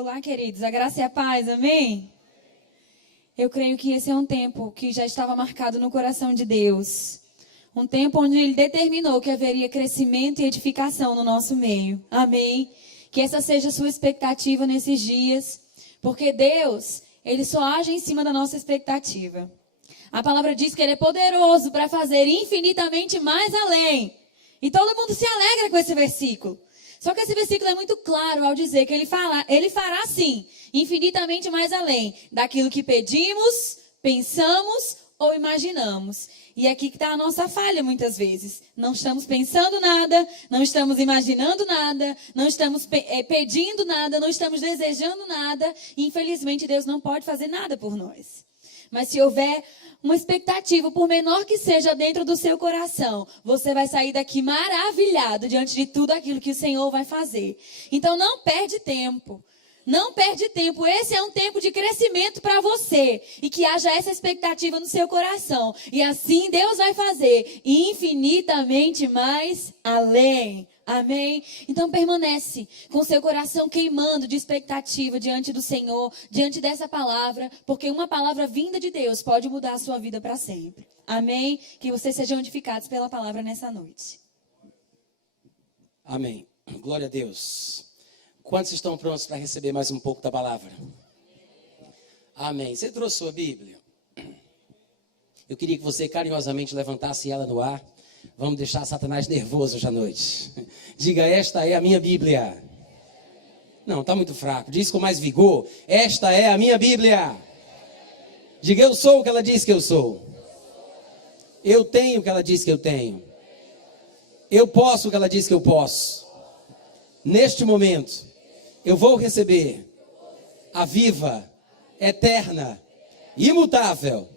Olá, queridos. A graça e a paz, amém? Eu creio que esse é um tempo que já estava marcado no coração de Deus. Um tempo onde Ele determinou que haveria crescimento e edificação no nosso meio. Amém? Que essa seja a sua expectativa nesses dias. Porque Deus, Ele só age em cima da nossa expectativa. A palavra diz que Ele é poderoso para fazer infinitamente mais além. E todo mundo se alegra com esse versículo. Só que esse versículo é muito claro ao dizer que ele fará sim, infinitamente mais além daquilo que pedimos, pensamos ou imaginamos. E é aqui que está a nossa falha muitas vezes. Não estamos pensando nada, não estamos imaginando nada, não estamos pedindo nada, não estamos desejando nada. E infelizmente Deus não pode fazer nada por nós. Mas se houver uma expectativa, por menor que seja dentro do seu coração, você vai sair daqui maravilhado diante de tudo aquilo que o Senhor vai fazer. Então não perde tempo. Não perde tempo. Esse é um tempo de crescimento para você. E que haja essa expectativa no seu coração. E assim Deus vai fazer infinitamente mais além. Amém? Então permanece com seu coração queimando de expectativa diante do Senhor, diante dessa palavra, porque uma palavra vinda de Deus pode mudar a sua vida para sempre. Amém? Que vocês sejam edificados pela palavra nessa noite. Amém. Glória a Deus. Quantos estão prontos para receber mais um pouco da palavra? Amém. Você trouxe sua Bíblia? Eu queria que você carinhosamente levantasse ela no ar. Vamos deixar Satanás nervoso hoje à noite. Diga, esta é a minha Bíblia. Não, está muito fraco. Diz com mais vigor. Esta é a minha Bíblia. Diga, eu sou o que ela diz que eu sou. Eu tenho o que ela diz que eu tenho. Eu posso o que ela diz que eu posso. Neste momento, eu vou receber a viva, eterna, imutável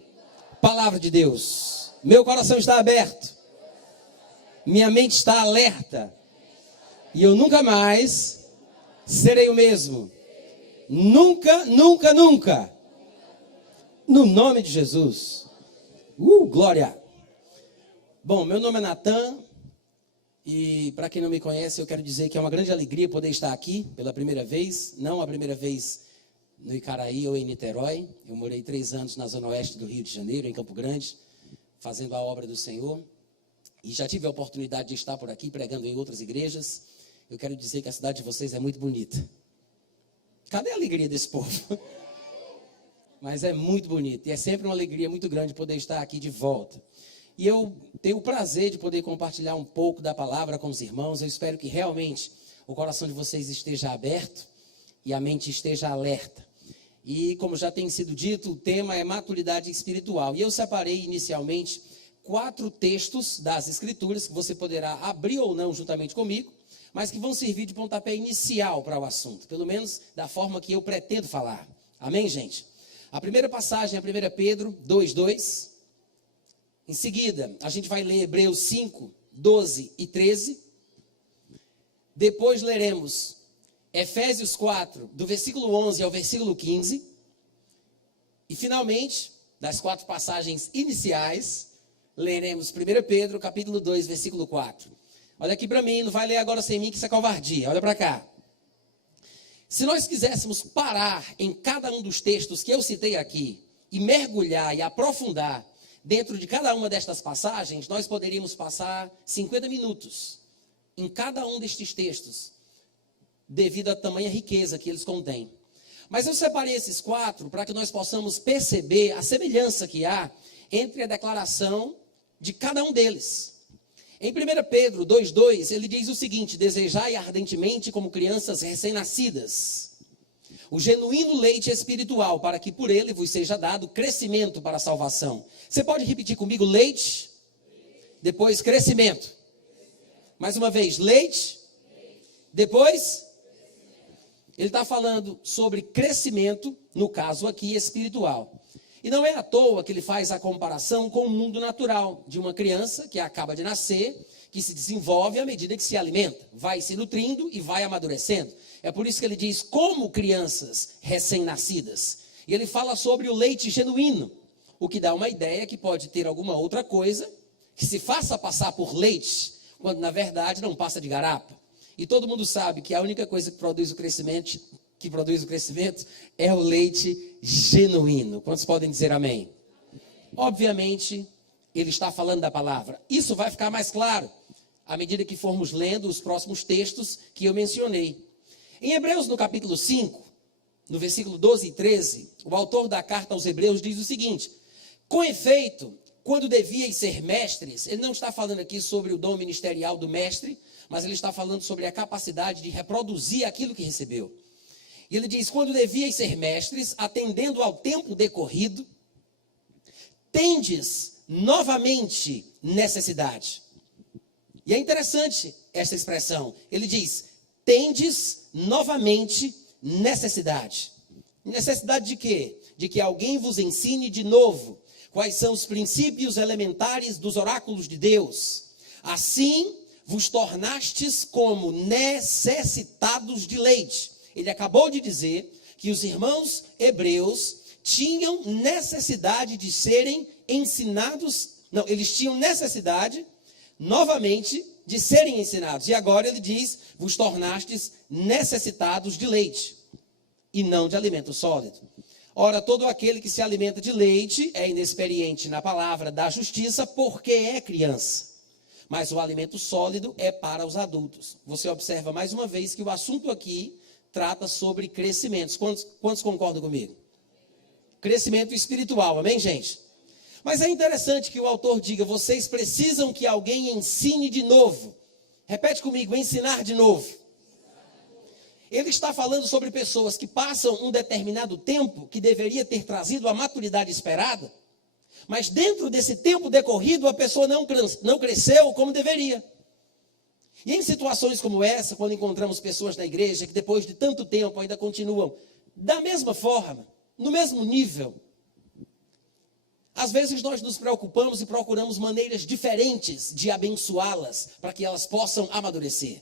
palavra de Deus. Meu coração está aberto. Minha mente está alerta. E eu nunca mais serei o mesmo. Nunca, nunca, nunca. No nome de Jesus. Glória. Bom, meu nome é Natan. E para quem não me conhece, eu quero dizer que é uma grande alegria poder estar aqui pela primeira vez. Não a primeira vez no Icaraí ou em Niterói. Eu morei 3 anos na zona oeste do Rio de Janeiro, em Campo Grande, fazendo a obra do Senhor. E já tive a oportunidade de estar por aqui pregando em outras igrejas. Eu quero dizer que a cidade de vocês é muito bonita. Cadê a alegria desse povo? Mas é muito bonita. E é sempre uma alegria muito grande poder estar aqui de volta. E eu tenho o prazer de poder compartilhar um pouco da palavra com os irmãos. Eu espero que realmente o coração de vocês esteja aberto e a mente esteja alerta. E como já tem sido dito, o tema é maturidade espiritual. E eu separei inicialmente 4 textos das Escrituras que você poderá abrir ou não juntamente comigo, mas que vão servir de pontapé inicial para o assunto, pelo menos da forma que eu pretendo falar. Amém, gente? A primeira passagem é 1 Pedro 2:2. Em seguida, a gente vai ler Hebreus 5, 12 e 13. Depois leremos Efésios 4, do versículo 11 ao versículo 15. E finalmente, das 4 passagens iniciais, leremos 1 Pedro, capítulo 2, versículo 4. Olha aqui para mim, não vai ler agora sem mim que isso é covardia. Olha para cá. Se nós quiséssemos parar em cada um dos textos que eu citei aqui e mergulhar e aprofundar dentro de cada uma destas passagens, nós poderíamos passar 50 minutos em cada um destes textos, devido à tamanha riqueza que eles contêm. Mas eu separei esses 4 para que nós possamos perceber a semelhança que há entre a declaração de cada um deles. Em 1 Pedro 2:2, ele diz o seguinte: desejai ardentemente como crianças recém-nascidas o genuíno leite espiritual, para que por ele vos seja dado crescimento para a salvação. Você pode repetir comigo? Leite, depois crescimento. Mais uma vez, leite, depois... Ele está falando sobre crescimento, no caso aqui, espiritual. E não é à toa que ele faz a comparação com o mundo natural de uma criança que acaba de nascer, que se desenvolve à medida que se alimenta, vai se nutrindo e vai amadurecendo. É por isso que ele diz como crianças recém-nascidas. E ele fala sobre o leite genuíno, o que dá uma ideia que pode ter alguma outra coisa que se faça passar por leite, quando na verdade não passa de garapa. E todo mundo sabe que a única coisa que produz o crescimento que produz o crescimento é o leite genuíno. Quantos podem dizer amém? Obviamente, ele está falando da palavra. Isso vai ficar mais claro à medida que formos lendo os próximos textos que eu mencionei. Em Hebreus, no capítulo 5, no versículo 12 e 13, o autor da carta aos Hebreus diz o seguinte: com efeito, quando devíeis ser mestres, ele não está falando aqui sobre o dom ministerial do mestre, mas ele está falando sobre a capacidade de reproduzir aquilo que recebeu. E ele diz: quando devíeis ser mestres, atendendo ao tempo decorrido, tendes novamente necessidade. E é interessante essa expressão. Ele diz: tendes novamente necessidade. Necessidade de quê? De que alguém vos ensine de novo quais são os princípios elementares dos oráculos de Deus. Assim vos tornastes como necessitados de leite. Ele acabou de dizer que os irmãos hebreus tinham necessidade de serem ensinados. Não, eles tinham necessidade, novamente, de serem ensinados. E agora ele diz: vos tornastes necessitados de leite, e não de alimento sólido. Ora, todo aquele que se alimenta de leite é inexperiente na palavra da justiça, porque é criança. Mas o alimento sólido é para os adultos. Você observa mais uma vez que o assunto aqui trata sobre crescimentos. Quantos concordam comigo? Crescimento espiritual, amém, gente? Mas é interessante que o autor diga: vocês precisam que alguém ensine de novo. Repete comigo: ensinar de novo. Ele está falando sobre pessoas que passam um determinado tempo que deveria ter trazido a maturidade esperada, mas dentro desse tempo decorrido a pessoa não cresceu como deveria. E em situações como essa, quando encontramos pessoas na igreja que depois de tanto tempo ainda continuam da mesma forma, no mesmo nível, às vezes nós nos preocupamos e procuramos maneiras diferentes de abençoá-las para que elas possam amadurecer.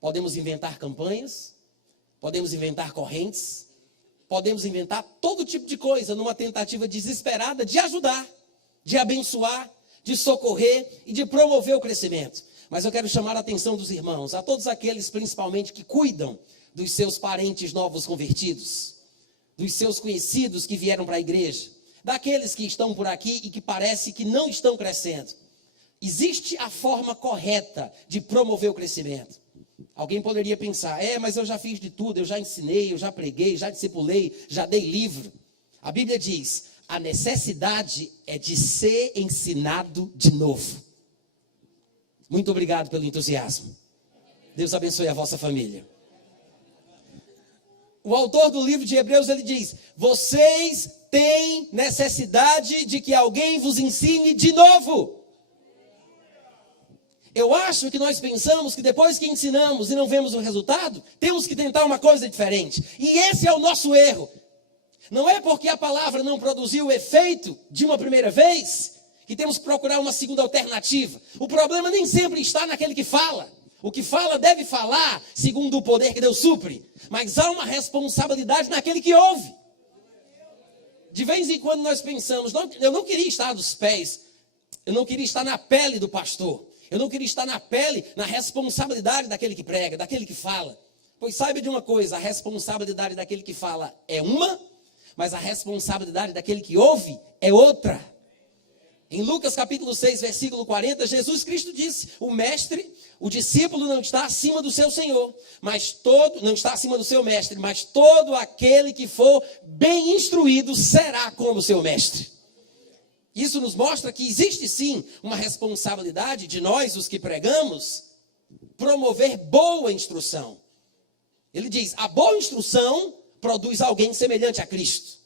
Podemos inventar campanhas, podemos inventar correntes, podemos inventar todo tipo de coisa numa tentativa desesperada de ajudar, de abençoar, de socorrer e de promover o crescimento. Mas eu quero chamar a atenção dos irmãos, a todos aqueles principalmente que cuidam dos seus parentes novos convertidos, dos seus conhecidos que vieram para a igreja, daqueles que estão por aqui e que parece que não estão crescendo. Existe a forma correta de promover o crescimento. Alguém poderia pensar: mas eu já fiz de tudo, eu já ensinei, eu já preguei, já discipulei, já dei livro. A Bíblia diz: a necessidade é de ser ensinado de novo. Muito obrigado pelo entusiasmo. Deus abençoe a vossa família. O autor do livro de Hebreus, ele diz: vocês têm necessidade de que alguém vos ensine de novo. Eu acho que nós pensamos que depois que ensinamos e não vemos o resultado, temos que tentar uma coisa diferente. E esse é o nosso erro. Não é porque a palavra não produziu o efeito de uma primeira vez que temos que procurar uma segunda alternativa. O problema nem sempre está naquele que fala. O que fala deve falar segundo o poder que Deus supre. Mas há uma responsabilidade naquele que ouve. De vez em quando nós pensamos: eu não queria estar dos pés, eu não queria estar na pele do pastor. Eu não queria estar na pele, na responsabilidade daquele que prega, daquele que fala. Pois saiba de uma coisa: a responsabilidade daquele que fala é uma, mas a responsabilidade daquele que ouve é outra. Em Lucas capítulo 6, versículo 40, Jesus Cristo disse: o discípulo não está acima do seu Senhor, não está acima do seu mestre, mas todo aquele que for bem instruído será como seu mestre. Isso nos mostra que existe sim uma responsabilidade de nós, os que pregamos, promover boa instrução. Ele diz: a boa instrução produz alguém semelhante a Cristo.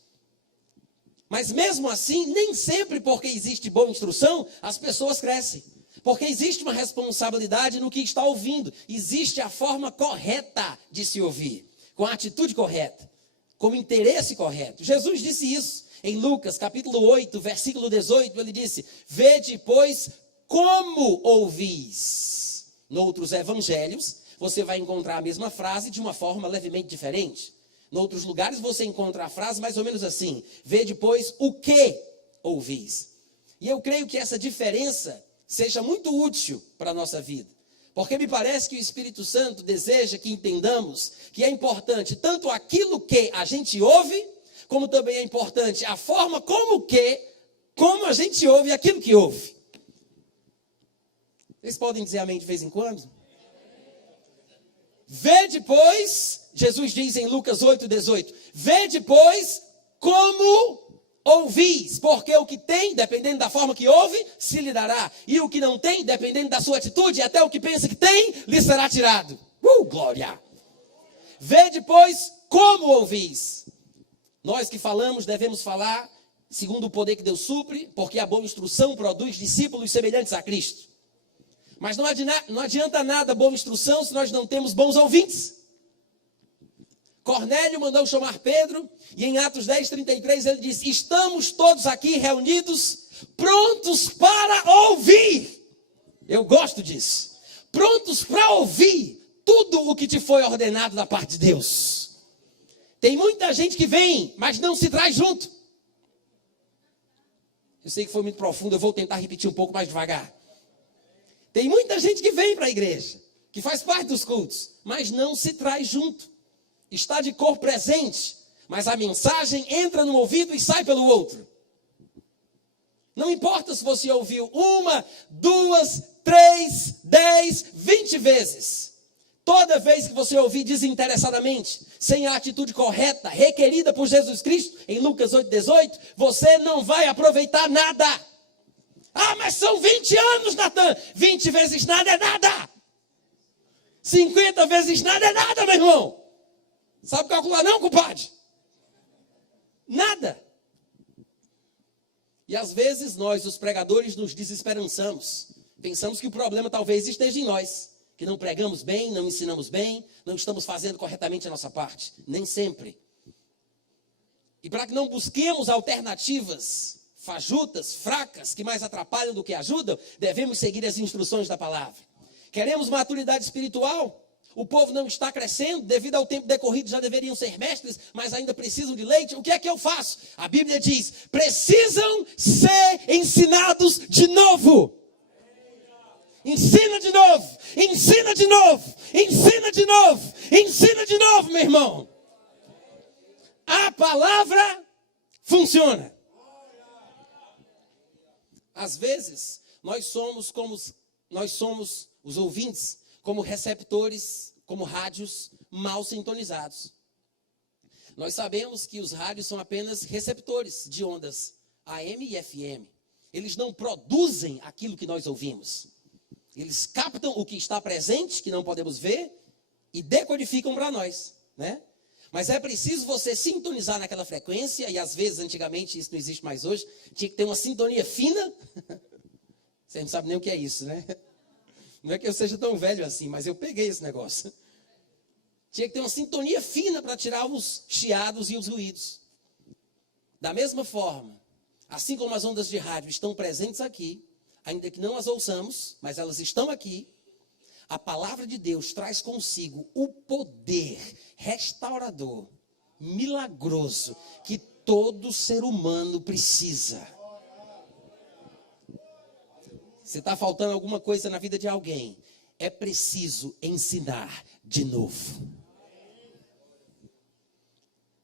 Mas mesmo assim, nem sempre porque existe boa instrução, as pessoas crescem. Porque existe uma responsabilidade no que está ouvindo. Existe a forma correta de se ouvir, com a atitude correta, com o interesse correto. Jesus disse isso. Em Lucas, capítulo 8, versículo 18, ele disse: vede, pois, como ouvis. Noutros evangelhos, você vai encontrar a mesma frase de uma forma levemente diferente. Noutros lugares, você encontra a frase mais ou menos assim: vede, pois, o que ouvis. E eu creio que essa diferença seja muito útil para a nossa vida. Porque me parece que o Espírito Santo deseja que entendamos que é importante tanto aquilo que a gente ouve, como também é importante a forma como a gente ouve aquilo que ouve. Vocês podem dizer amém de vez em quando? Vede, pois, Jesus diz em Lucas 8:18, vede, pois, como ouvis, porque o que tem, dependendo da forma que ouve, se lhe dará. E o que não tem, dependendo da sua atitude, até o que pensa que tem, lhe será tirado. Glória! Vede, pois, como ouvis. Nós que falamos, devemos falar segundo o poder que Deus supre, porque a boa instrução produz discípulos semelhantes a Cristo. Mas não adianta nada boa instrução se nós não temos bons ouvintes. Cornélio mandou chamar Pedro, e em Atos 10:33 ele diz, estamos todos aqui reunidos, prontos para ouvir. Eu gosto disso. Prontos para ouvir tudo o que te foi ordenado da parte de Deus. Tem muita gente que vem, mas não se traz junto. Eu sei que foi muito profundo, eu vou tentar repetir um pouco mais devagar. Tem muita gente que vem para a igreja, que faz parte dos cultos, mas não se traz junto. Está de corpo presente, mas a mensagem entra no ouvido e sai pelo outro. Não importa se você ouviu 1, 2, 3, 10, 20 vezes. Toda vez que você ouvir desinteressadamente, sem a atitude correta, requerida por Jesus Cristo, em Lucas 8:18, você não vai aproveitar nada. Ah, mas são 20 anos, Natan. 20 vezes nada é nada. 50 vezes nada é nada, meu irmão. Sabe calcular não, compadre? Nada. E às vezes nós, os pregadores, nos desesperançamos. Pensamos que o problema talvez esteja em nós. Que não pregamos bem, não ensinamos bem, não estamos fazendo corretamente a nossa parte. Nem sempre. E para que não busquemos alternativas fajutas, fracas, que mais atrapalham do que ajudam, devemos seguir as instruções da palavra. Queremos maturidade espiritual? O povo não está crescendo, devido ao tempo decorrido já deveriam ser mestres, mas ainda precisam de leite. O que é que eu faço? A Bíblia diz, precisam ser ensinados de novo. Ensina de novo, ensina de novo, ensina de novo, ensina de novo, meu irmão. A palavra funciona. Às vezes, nós somos os ouvintes, como receptores, como rádios mal sintonizados. Nós sabemos que os rádios são apenas receptores de ondas AM e FM. Eles não produzem aquilo que nós ouvimos. Eles captam o que está presente, que não podemos ver, e decodificam para nós, né? Mas é preciso você sintonizar naquela frequência, e às vezes, antigamente, isso não existe mais hoje, tinha que ter uma sintonia fina. Você não sabe nem o que é isso, né? Não é que eu seja tão velho assim, mas eu peguei esse negócio. Tinha que ter uma sintonia fina para tirar os chiados e os ruídos. Da mesma forma, assim como as ondas de rádio estão presentes aqui, ainda que não as ouçamos, mas elas estão aqui, a palavra de Deus traz consigo o poder restaurador, milagroso, que todo ser humano precisa. Se está faltando alguma coisa na vida de alguém, é preciso ensinar de novo.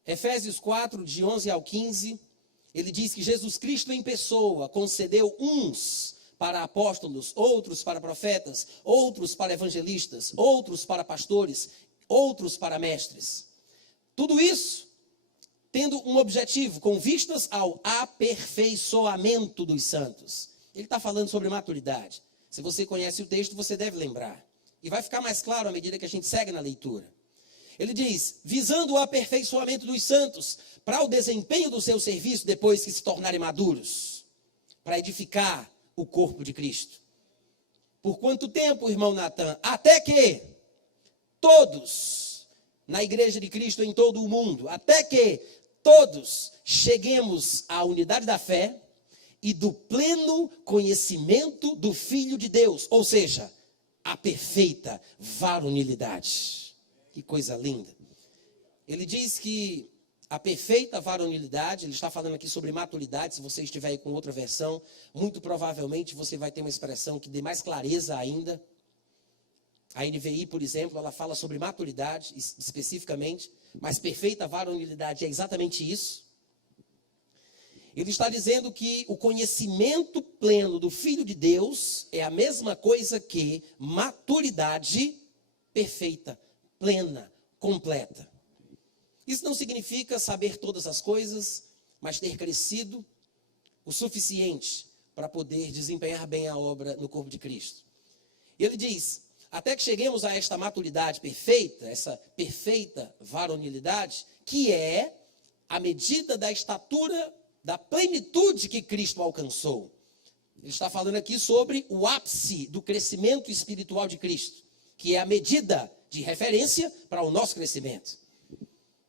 Efésios 4, de 11 ao 15, ele diz que Jesus Cristo em pessoa concedeu uns para apóstolos, outros para profetas, outros para evangelistas, outros para pastores, outros para mestres. Tudo isso tendo um objetivo, com vistas ao aperfeiçoamento dos santos. Ele está falando sobre maturidade. Se você conhece o texto, você deve lembrar. E vai ficar mais claro à medida que a gente segue na leitura. Ele diz, visando o aperfeiçoamento dos santos, para o desempenho do seu serviço depois que se tornarem maduros, para edificar o corpo de Cristo. Por quanto tempo, irmão Natan? Até que todos, na igreja de Cristo em todo o mundo, até que todos cheguemos à unidade da fé e do pleno conhecimento do Filho de Deus, ou seja, a perfeita varonilidade. Que coisa linda. Ele diz que a perfeita varonilidade, ele está falando aqui sobre maturidade. Se você estiver aí com outra versão, muito provavelmente você vai ter uma expressão que dê mais clareza ainda. A NVI, por exemplo, ela fala sobre maturidade especificamente, mas perfeita varonilidade é exatamente isso. Ele está dizendo que o conhecimento pleno do Filho de Deus é a mesma coisa que maturidade perfeita, plena, completa. Isso não significa saber todas as coisas, mas ter crescido o suficiente para poder desempenhar bem a obra no corpo de Cristo. Ele diz, até que cheguemos a esta maturidade perfeita, essa perfeita varonilidade, que é a medida da estatura, da plenitude que Cristo alcançou. Ele está falando aqui sobre o ápice do crescimento espiritual de Cristo, que é a medida de referência para o nosso crescimento.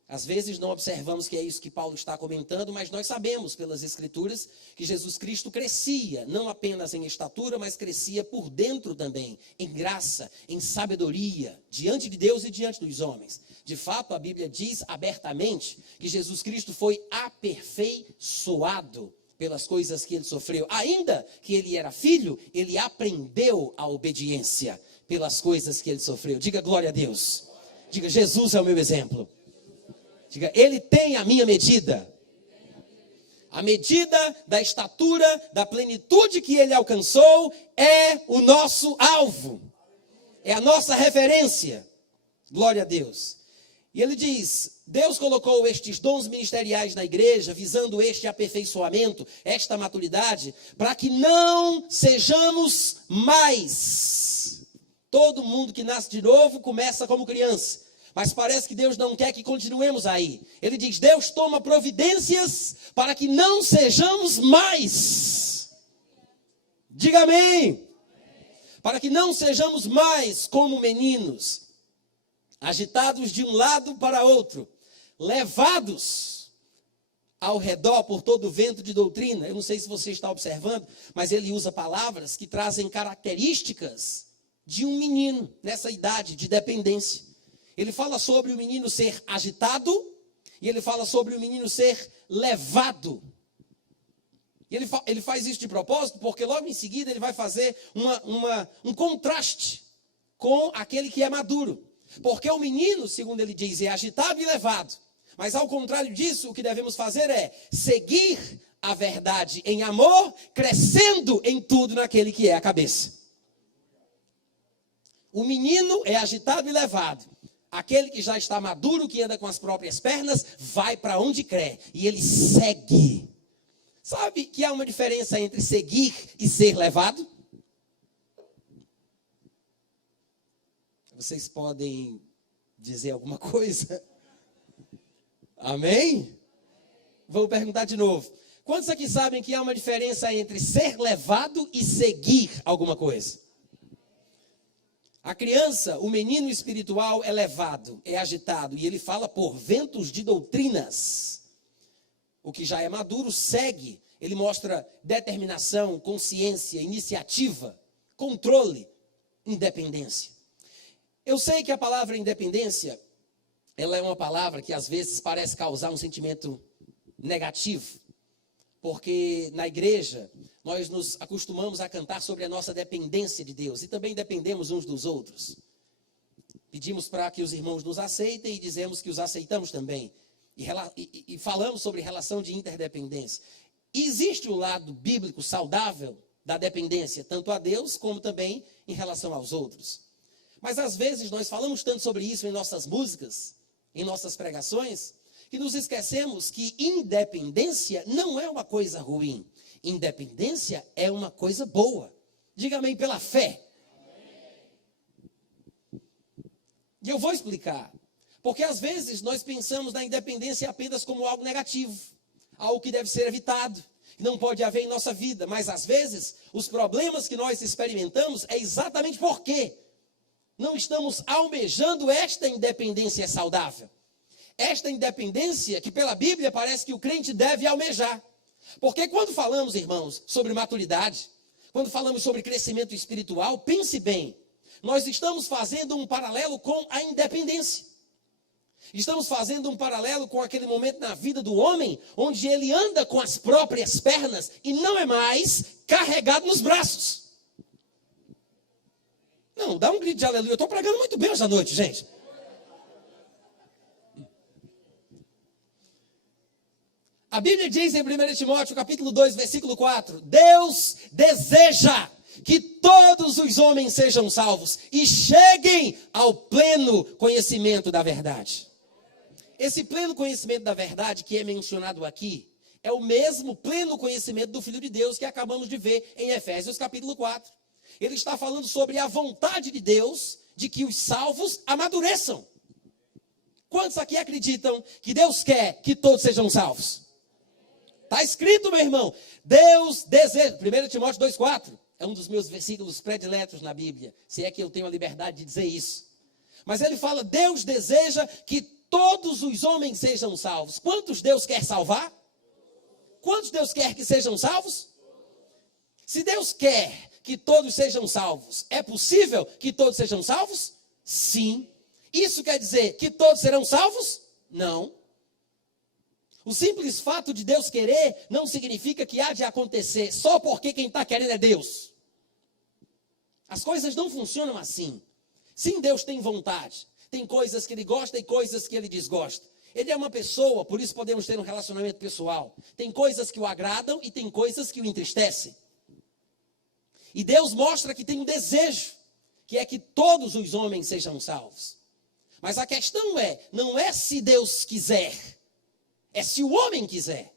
Às vezes não observamos que é isso que Paulo está comentando, mas nós sabemos pelas Escrituras que Jesus Cristo crescia, não apenas em estatura, mas crescia por dentro também, em graça, em sabedoria, diante de Deus e diante dos homens. De fato, a Bíblia diz abertamente que Jesus Cristo foi aperfeiçoado pelas coisas que ele sofreu. Ainda que ele era filho, ele aprendeu a obediência pelas coisas que ele sofreu. Diga glória a Deus. Diga, Jesus é o meu exemplo. Diga, ele tem a minha medida. A medida da estatura, da plenitude que ele alcançou é o nosso alvo. É a nossa referência. Glória a Deus. E ele diz, Deus colocou estes dons ministeriais na igreja, visando este aperfeiçoamento, esta maturidade, para que não sejamos mais. Todo mundo que nasce de novo começa como criança. Mas parece que Deus não quer que continuemos aí. Ele diz, Deus toma providências para que não sejamos mais. Diga amém. Para que não sejamos mais como meninos, agitados de um lado para outro, levados ao redor por todo o vento de doutrina. Eu não sei se você está observando, mas ele usa palavras que trazem características de um menino nessa idade de dependência. Ele fala sobre o menino ser agitado e ele fala sobre o menino ser levado. E ele faz isso de propósito porque logo em seguida ele vai fazer um contraste com aquele que é maduro. Porque o menino, segundo ele diz, é agitado e levado. Mas ao contrário disso, o que devemos fazer é seguir a verdade em amor, crescendo em tudo naquele que é a cabeça. O menino é agitado e levado. Aquele que já está maduro, que anda com as próprias pernas, vai para onde crê. E ele segue. Sabe que há uma diferença entre seguir e ser levado? Vocês podem dizer alguma coisa? Amém? Vou perguntar de novo. Quantos aqui sabem que há uma diferença entre ser levado e seguir alguma coisa? A criança, o menino espiritual é levado, é agitado, e ele fala por ventos de doutrinas. O que já é maduro segue, ele mostra determinação, consciência, iniciativa, controle, independência. Eu sei que a palavra independência, ela é uma palavra que às vezes parece causar um sentimento negativo, porque na igreja nós nos acostumamos a cantar sobre a nossa dependência de Deus e também dependemos uns dos outros. Pedimos para que os irmãos nos aceitem e dizemos que os aceitamos também. E falamos sobre relação de interdependência. E existe o lado bíblico saudável da dependência, tanto a Deus como também em relação aos outros. Mas às vezes nós falamos tanto sobre isso em nossas músicas, em nossas pregações, que nos esquecemos que independência não é uma coisa ruim. Independência é uma coisa boa. Diga amém pela fé. E eu vou explicar. Porque às vezes nós pensamos na independência apenas como algo negativo. Algo que deve ser evitado. Que não pode haver em nossa vida. Mas às vezes os problemas que nós experimentamos é exatamente porque não estamos almejando esta independência saudável. Esta independência que pela Bíblia parece que o crente deve almejar. Porque quando falamos, irmãos, sobre maturidade, quando falamos sobre crescimento espiritual, pense bem, nós estamos fazendo um paralelo com a independência. Estamos fazendo um paralelo com aquele momento na vida do homem, onde ele anda com as próprias pernas e não é mais carregado nos braços. Não, dá um grito de aleluia. Eu estou pregando muito bem hoje à noite, gente. A Bíblia diz em 1 Timóteo, capítulo 2, versículo 4, Deus deseja que todos os homens sejam salvos e cheguem ao pleno conhecimento da verdade. Esse pleno conhecimento da verdade que é mencionado aqui é o mesmo pleno conhecimento do Filho de Deus que acabamos de ver em Efésios capítulo 4. Ele está falando sobre a vontade de Deus de que os salvos amadureçam. Quantos aqui acreditam que Deus quer que todos sejam salvos? Está escrito, meu irmão, Deus deseja, 1 Timóteo 2,4, é um dos meus versículos prediletos na Bíblia, se é que eu tenho a liberdade de dizer isso. Mas ele fala, Deus deseja que todos os homens sejam salvos. Quantos Deus quer salvar? Quantos Deus quer que sejam salvos? Se Deus quer que todos sejam salvos, é possível que todos sejam salvos? Sim. Isso quer dizer que todos serão salvos? Não. O simples fato de Deus querer não significa que há de acontecer só porque quem está querendo é Deus. As coisas não funcionam assim. Sim, Deus tem vontade. Tem coisas que Ele gosta e coisas que Ele desgosta. Ele é uma pessoa, por isso podemos ter um relacionamento pessoal. Tem coisas que o agradam e tem coisas que o entristecem. E Deus mostra que tem um desejo, que é que todos os homens sejam salvos. Mas a questão não é se Deus quiser, é se o homem quiser.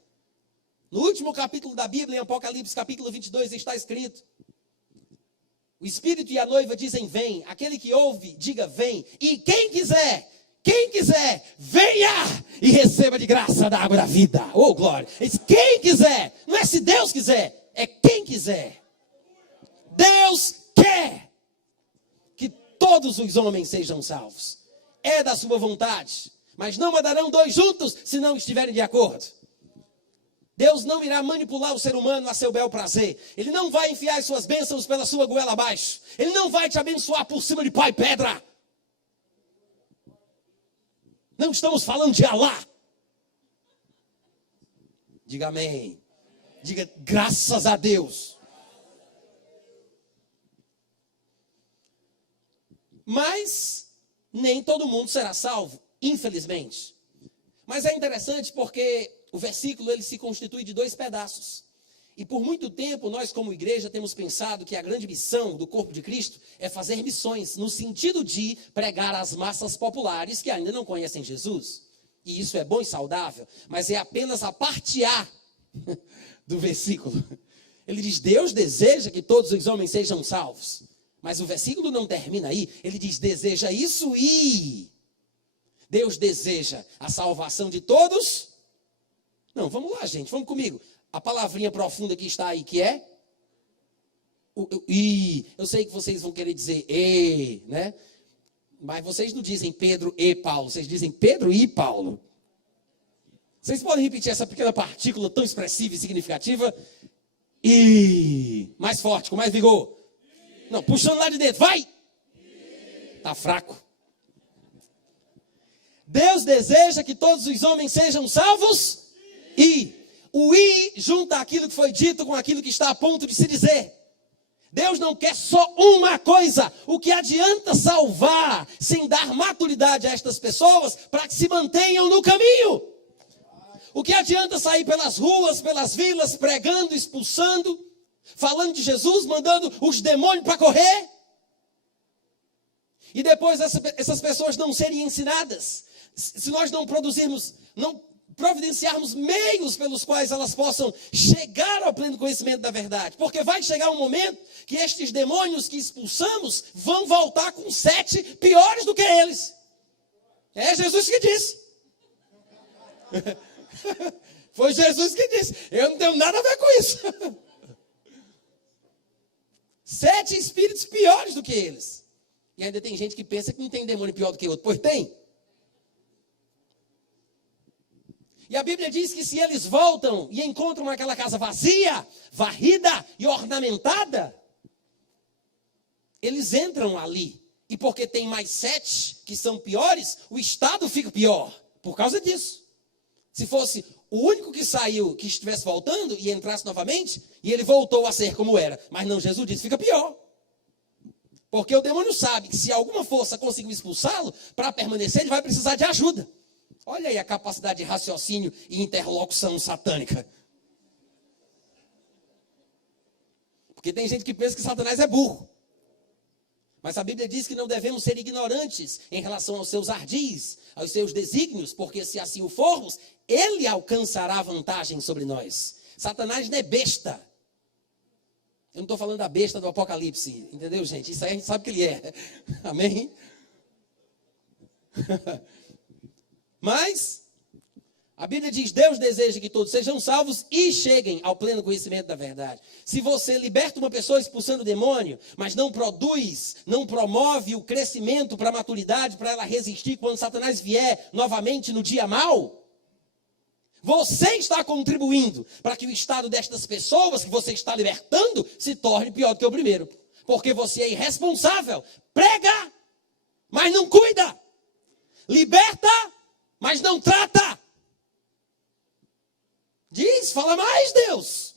No último capítulo da Bíblia, em Apocalipse capítulo 22, está escrito: o Espírito e a noiva dizem vem, aquele que ouve, diga vem, e quem quiser, venha e receba de graça da água da vida. Oh, glória! Quem quiser, não é se Deus quiser, é quem quiser. Deus quer que todos os homens sejam salvos. É da sua vontade, mas não andarão dois juntos se não estiverem de acordo. Deus não irá manipular o ser humano a seu bel prazer. Ele não vai enfiar as suas bênçãos pela sua goela abaixo. Ele não vai te abençoar por cima de pau e pedra. Não estamos falando de Alá. Diga amém. Diga graças a Deus. Mas nem todo mundo será salvo, infelizmente. Mas é interessante porque o versículo ele se constitui de dois pedaços. E por muito tempo nós como igreja temos pensado que a grande missão do corpo de Cristo é fazer missões, no sentido de pregar às massas populares que ainda não conhecem Jesus. E isso é bom e saudável, mas é apenas a parte A do versículo. Ele diz, Deus deseja que todos os homens sejam salvos. Mas o versículo não termina aí, ele diz, deseja isso e... Deus deseja a salvação de todos? Não, vamos lá, gente, vamos comigo. A palavrinha profunda que está aí, que é? Eu sei que vocês vão querer dizer e, né? Mas vocês não dizem Pedro e Paulo, vocês dizem Pedro e Paulo. Vocês podem repetir essa pequena partícula tão expressiva e significativa? E mais forte, com mais vigor. Não, puxando lá de dentro, vai! Tá fraco. Deus deseja que todos os homens sejam salvos e o i junta aquilo que foi dito com aquilo que está a ponto de se dizer. Deus não quer só uma coisa. O que adianta salvar sem dar maturidade a estas pessoas para que se mantenham no caminho? O que adianta sair pelas ruas, pelas vilas, pregando, expulsando, falando de Jesus, mandando os demônios para correr? E depois essas pessoas não serem ensinadas. Se nós não providenciarmos meios pelos quais elas possam chegar ao pleno conhecimento da verdade. Porque vai chegar um momento que estes demônios que expulsamos vão voltar com 7 piores do que eles. É Jesus que disse. Foi Jesus que disse. Eu não tenho nada a ver com isso. 7 espíritos piores do que eles. E ainda tem gente que pensa que não tem demônio pior do que outro. Pois tem. E a Bíblia diz que se eles voltam e encontram aquela casa vazia, varrida e ornamentada, eles entram ali. E porque tem mais 7 que são piores, o estado fica pior. Por causa disso. Se fosse o único que saiu, que estivesse voltando e entrasse novamente, e ele voltou a ser como era. Mas não, Jesus disse, fica pior. Porque o demônio sabe que se alguma força conseguir expulsá-lo, para permanecer ele vai precisar de ajuda. Olha aí a capacidade de raciocínio e interlocução satânica. Porque tem gente que pensa que Satanás é burro. Mas a Bíblia diz que não devemos ser ignorantes em relação aos seus ardis, aos seus desígnios, porque se assim o formos, ele alcançará vantagem sobre nós. Satanás não é besta. Eu não estou falando da besta do Apocalipse, entendeu, gente? Isso aí a gente sabe que ele é. Amém? Mas a Bíblia diz, Deus deseja que todos sejam salvos e cheguem ao pleno conhecimento da verdade. Se você liberta uma pessoa expulsando o demônio, mas não produz, não promove o crescimento para a maturidade, para ela resistir quando Satanás vier novamente no dia mau, você está contribuindo para que o estado destas pessoas que você está libertando se torne pior do que o primeiro. Porque você é irresponsável. Prega, mas não cuida. Liberta, mas não trata. Diz, fala mais, Deus.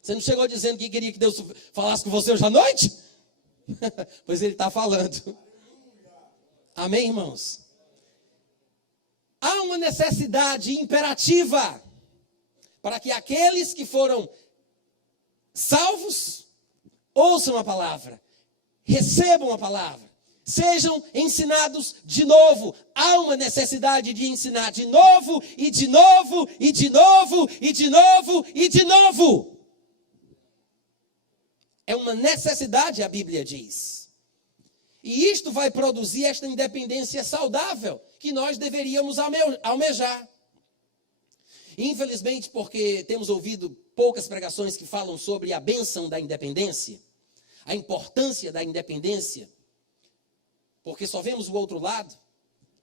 Você não chegou dizendo que queria que Deus falasse com você hoje à noite? Pois ele está falando. Amém, irmãos? Há uma necessidade imperativa para que aqueles que foram salvos ouçam a palavra, recebam a palavra, sejam ensinados de novo. Há uma necessidade de ensinar de novo, e de novo, e de novo, e de novo, e de novo. É uma necessidade, a Bíblia diz. E isto vai produzir esta independência saudável que nós deveríamos almejar. Infelizmente, porque temos ouvido poucas pregações que falam sobre a bênção da independência, a importância da independência, porque só vemos o outro lado,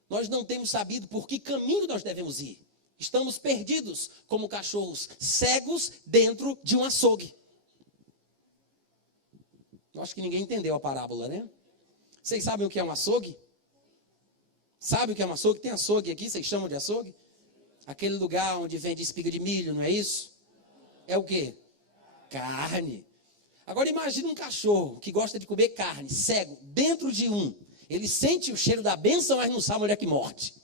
nós não temos sabido por que caminho nós devemos ir. Estamos perdidos como cachorros cegos dentro de um açougue. Eu acho que ninguém entendeu a parábola, né? Vocês sabem o que é um açougue? Sabe o que é um açougue? Tem açougue aqui, vocês chamam de açougue? Aquele lugar onde vende espiga de milho, não é isso? É o quê? Carne. Agora imagine um cachorro que gosta de comer carne, cego, dentro de um. Ele sente o cheiro da bênção, mas não sabe onde é que morde.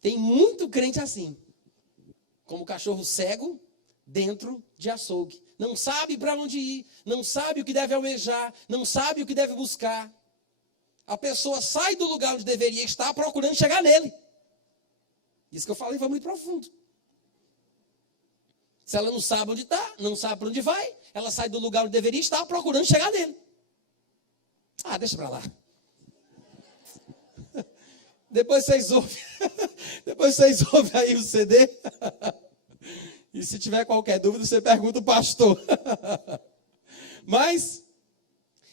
Tem muito crente assim. Como cachorro cego dentro de açougue. Não sabe para onde ir, não sabe o que deve almejar, não sabe o que deve buscar. A pessoa sai do lugar onde deveria estar procurando chegar nele. Isso que eu falei foi muito profundo. Se ela não sabe onde está, não sabe para onde vai, ela sai do lugar onde deveria estar procurando chegar nele. Ah, deixa para lá. Depois vocês ouvem aí o CD. E se tiver qualquer dúvida, você pergunta o pastor. Mas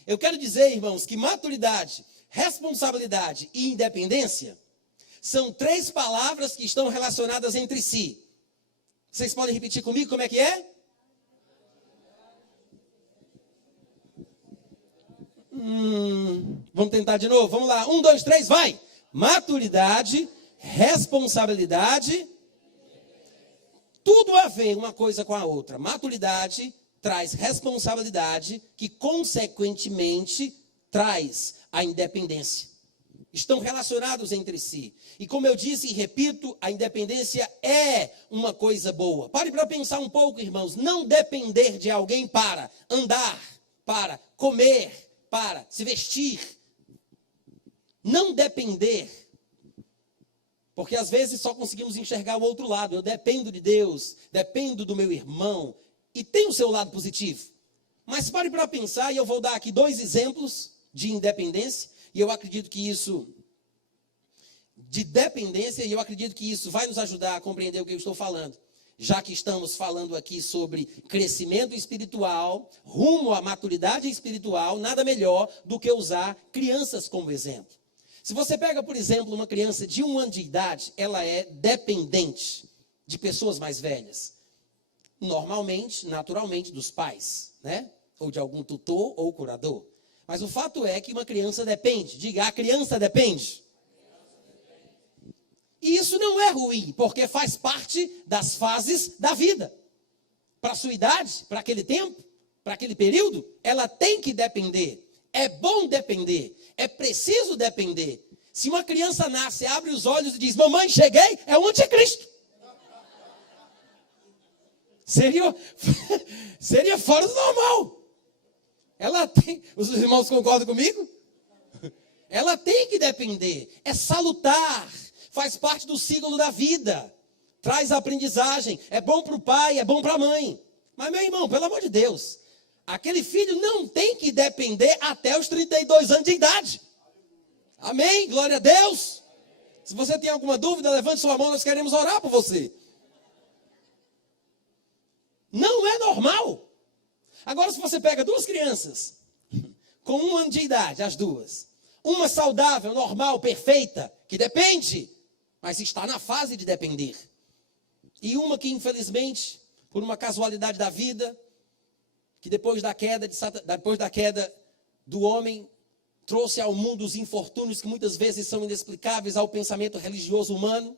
eu quero dizer, irmãos, que maturidade, responsabilidade e independência são 3 palavras que estão relacionadas entre si. Vocês podem repetir comigo como é que é? Vamos tentar de novo? Vamos lá. 1, 2, 3, vai! Maturidade, responsabilidade, tudo a ver uma coisa com a outra. Maturidade traz responsabilidade, que consequentemente traz a independência. Estão relacionados entre si. E como eu disse e repito, a independência é uma coisa boa. Pare para pensar um pouco, irmãos. Não depender de alguém para andar, para comer, para se vestir. Não depender. Porque às vezes só conseguimos enxergar o outro lado. Eu dependo de Deus, dependo do meu irmão. E tem o seu lado positivo. Mas pare para pensar, e eu vou dar aqui 2 exemplos de independência. E eu acredito que isso, de dependência, e eu acredito que isso vai nos ajudar a compreender o que eu estou falando. Já que estamos falando aqui sobre crescimento espiritual, rumo à maturidade espiritual, nada melhor do que usar crianças como exemplo. Se você pega, por exemplo, uma criança de 1 ano de idade, ela é dependente de pessoas mais velhas. Normalmente, naturalmente, dos pais, né? Ou de algum tutor ou curador. Mas o fato é que uma criança depende. Diga, a criança depende. E isso não é ruim, porque faz parte das fases da vida. Para a sua idade, para aquele tempo, para aquele período, ela tem que depender. É bom depender. É preciso depender. Se uma criança nasce, abre os olhos e diz, mamãe, cheguei, é o anticristo. Seria fora do normal. Ela tem, os irmãos concordam comigo? Ela tem que depender. É salutar, faz parte do ciclo da vida. Traz aprendizagem, é bom para o pai, é bom para a mãe. Mas, meu irmão, pelo amor de Deus, aquele filho não tem que depender até os 32 anos de idade. Amém? Glória a Deus. Se você tem alguma dúvida, levante sua mão, nós queremos orar por você. Não é normal. Agora, se você pega duas crianças, com 1 ano de idade, as duas, uma saudável, normal, perfeita, que depende, mas está na fase de depender. E uma que, infelizmente, por uma casualidade da vida, que depois da queda do homem, trouxe ao mundo os infortúnios que muitas vezes são inexplicáveis ao pensamento religioso humano,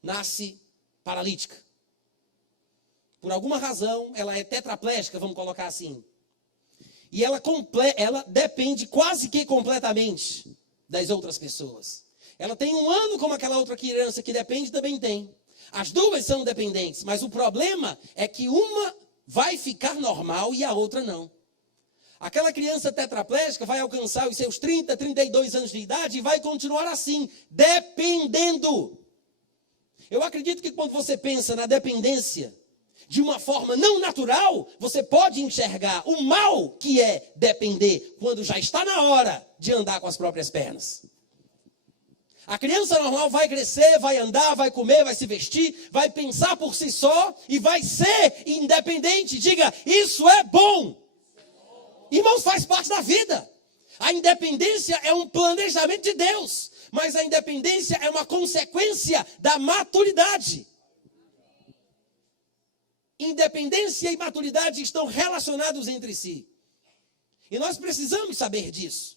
nasce paralítica. Por alguma razão, ela é tetraplégica, vamos colocar assim. E ela depende quase que completamente das outras pessoas. Ela tem 1 ano como aquela outra criança que depende, também tem. As duas são dependentes, mas o problema é que uma vai ficar normal e a outra não. Aquela criança tetraplégica vai alcançar os seus 30, 32 anos de idade e vai continuar assim, dependendo. Eu acredito que quando você pensa na dependência de uma forma não natural, você pode enxergar o mal que é depender quando já está na hora de andar com as próprias pernas. A criança normal vai crescer, vai andar, vai comer, vai se vestir, vai pensar por si só e vai ser independente. Diga, isso é bom. Irmãos, faz parte da vida. A independência é um planejamento de Deus, mas a independência é uma consequência da maturidade. Independência e maturidade estão relacionados entre si. E nós precisamos saber disso.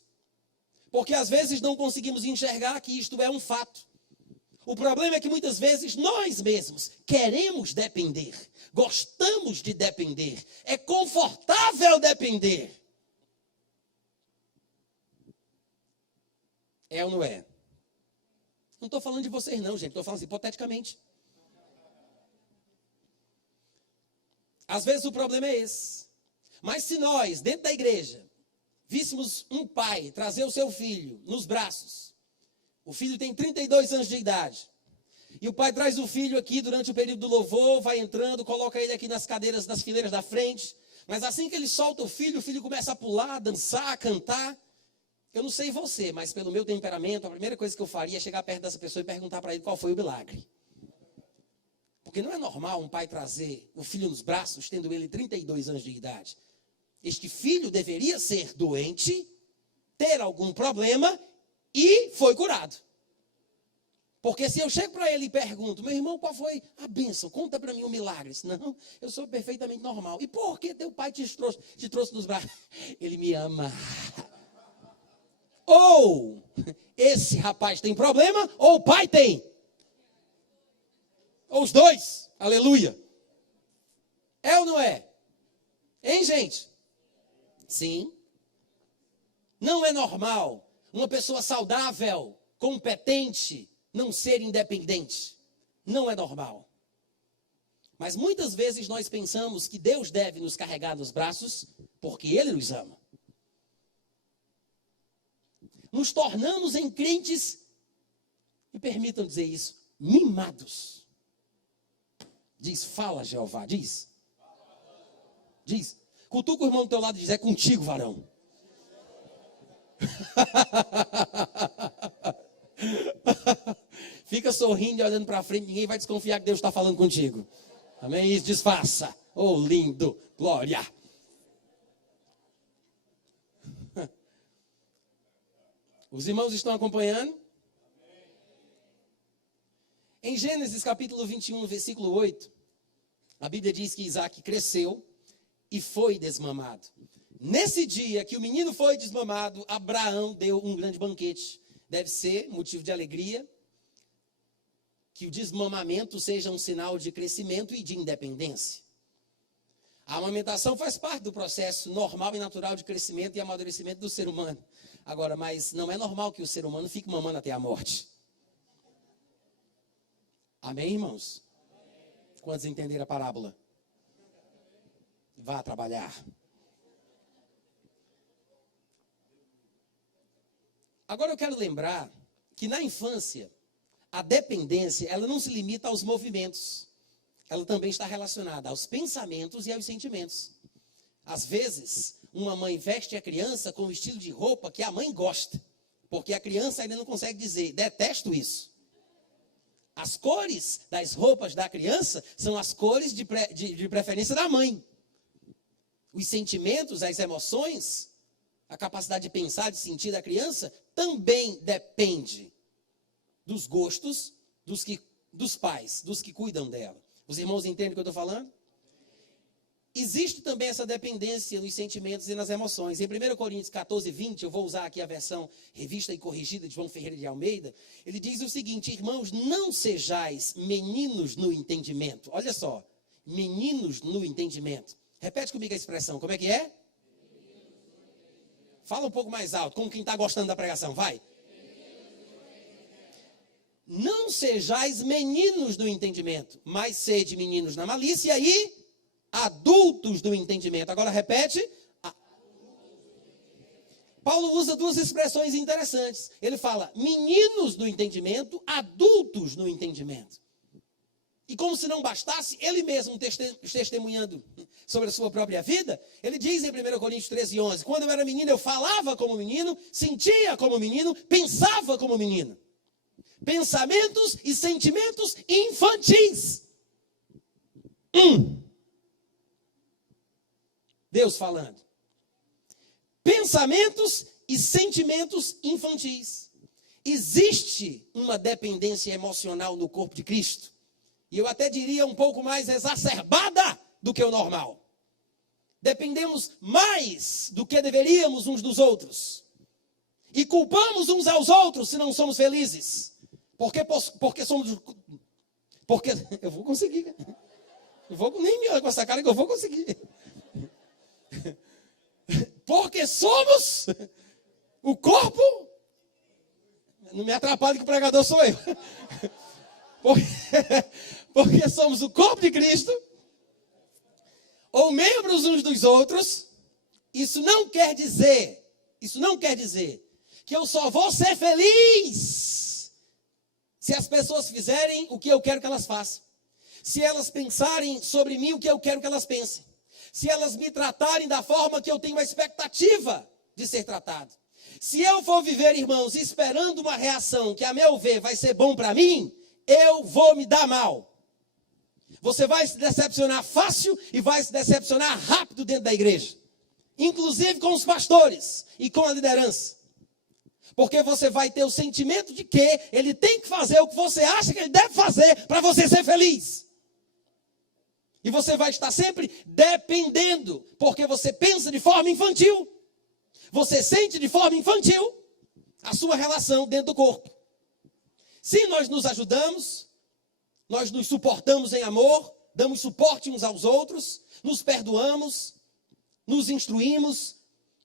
Porque às vezes não conseguimos enxergar que isto é um fato. O problema é que muitas vezes nós mesmos queremos depender. Gostamos de depender. É confortável depender. É ou não é? Não estou falando de vocês não, gente. Estou falando assim, hipoteticamente. Às vezes o problema é esse. Mas se nós, dentro da igreja, víssemos um pai trazer o seu filho nos braços, o filho tem 32 anos de idade, e o pai traz o filho aqui durante o período do louvor, vai entrando, coloca ele aqui nas cadeiras, nas fileiras da frente, mas assim que ele solta o filho começa a pular, dançar, a cantar. Eu não sei você, mas pelo meu temperamento, a primeira coisa que eu faria é chegar perto dessa pessoa e perguntar para ele qual foi o milagre. Porque não é normal um pai trazer o filho nos braços, tendo ele 32 anos de idade. Este filho deveria ser doente, ter algum problema e foi curado. Porque se eu chego para ele e pergunto, meu irmão, qual foi a bênção? Conta para mim o milagre. Não, eu sou perfeitamente normal. E por que teu pai te trouxe nos braços? Ele me ama. Ou esse rapaz tem problema, ou o pai tem. Ou os dois. Aleluia. É ou não é? Hein, gente? Sim. Não é normal uma pessoa saudável, competente, não ser independente. Não é normal. Mas muitas vezes nós pensamos que Deus deve nos carregar nos braços porque Ele nos ama. Nos tornamos em crentes, me permitam dizer isso, mimados. Diz, fala Jeová, diz. Diz. Cutuca o irmão do teu lado e diz, é contigo, varão. Fica sorrindo e olhando para frente, ninguém vai desconfiar que Deus está falando contigo. Amém? Isso, disfarça. Oh, lindo, glória. Os irmãos estão acompanhando? Em Gênesis capítulo 21, versículo 8, a Bíblia diz que Isaac cresceu e foi desmamado. Nesse dia que o menino foi desmamado, Abraão deu um grande banquete. Deve ser motivo de alegria que o desmamamento seja um sinal de crescimento e de independência. A amamentação faz parte do processo normal e natural de crescimento e amadurecimento do ser humano. Agora, mas não é normal que o ser humano fique mamando até a morte. Amém, irmãos? Quantos entenderam a parábola? Vá trabalhar. Agora eu quero lembrar que na infância, a dependência, ela não se limita aos movimentos. Ela também está relacionada aos pensamentos e aos sentimentos. Às vezes, uma mãe veste a criança com o estilo de roupa que a mãe gosta, porque a criança ainda não consegue dizer, detesto isso. As cores das roupas da criança são as cores de preferência da mãe. Os sentimentos, as emoções, a capacidade de pensar, de sentir da criança, também depende dos gostos dos pais, dos que cuidam dela. Os irmãos entendem o que eu estou falando? Existe também essa dependência nos sentimentos e nas emoções. Em 1 Coríntios 14, 20, eu vou usar aqui a versão revista e corrigida de João Ferreira de Almeida, ele diz o seguinte: irmãos, não sejais meninos no entendimento. Olha só, meninos no entendimento. Repete comigo a expressão, como é que é? Fala um pouco mais alto, como quem está gostando da pregação, vai. Não sejais meninos no entendimento, mas sede meninos na malícia e adultos do entendimento. Agora repete. Paulo usa duas expressões interessantes. Ele fala meninos no entendimento, adultos no entendimento. E como se não bastasse, ele mesmo testemunhando sobre a sua própria vida, ele diz em 1 Coríntios 13, 11, quando eu era menino, eu falava como menino, sentia como menino, pensava como menino. Pensamentos e sentimentos infantis. Deus falando. Pensamentos e sentimentos infantis. Existe uma dependência emocional no corpo de Cristo. E eu até diria um pouco mais exacerbada do que o normal. Dependemos mais do que deveríamos uns dos outros. E culpamos uns aos outros se não somos felizes. Porque somos... Porque eu vou conseguir. Nem me olha com essa cara que eu vou conseguir. Porque somos o corpo. Não me atrapalhe que o pregador sou eu. Porque somos o corpo de Cristo, ou membros uns dos outros. Isso não quer dizer que eu só vou ser feliz se as pessoas fizerem o que eu quero que elas façam. Se elas pensarem sobre mim o que eu quero que elas pensem. Se elas me tratarem da forma que eu tenho a expectativa de ser tratado. Se eu for viver, irmãos, esperando uma reação que, a meu ver, vai ser bom para mim, eu vou me dar mal. Você vai se decepcionar fácil e vai se decepcionar rápido dentro da igreja. Inclusive com os pastores e com a liderança. Porque você vai ter o sentimento de que ele tem que fazer o que você acha que ele deve fazer para você ser feliz. E você vai estar sempre dependendo, porque você pensa de forma infantil. Você sente de forma infantil a sua relação dentro do corpo. Se nós nos ajudamos, nós nos suportamos em amor, damos suporte uns aos outros, nos perdoamos, nos instruímos,